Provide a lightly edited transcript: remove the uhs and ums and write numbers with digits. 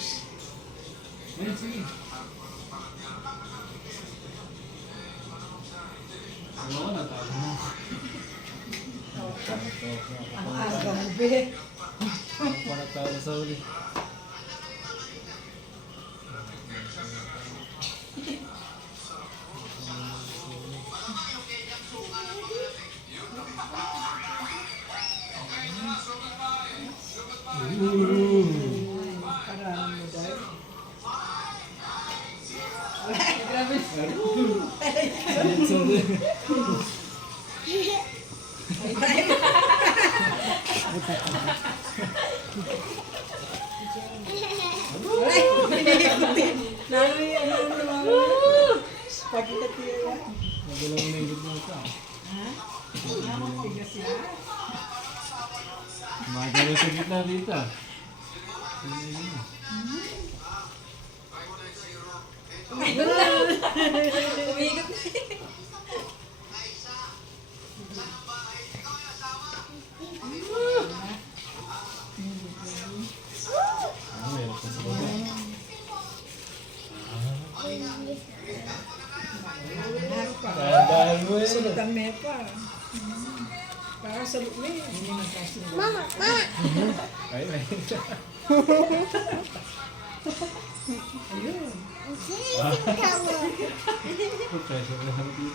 Ayun, sige. Ano ko, natalo mo. Ang aga mo, be. Ako pa natalo sa uli. Parang mo dahil. Grabe. Spaghetti yan. Nagalaw mo na yung gitna ka. Ha? Ang tigas yan. Magalaw sa gitna dito. Umiikot. Ano, meron pa sa baba. Dahil mo yun. Sunod ang mepa. Para sa lumi. Hindi magkasin. Mama, mama. Ay, ay. Ayun. Sino yung tawag? Professional.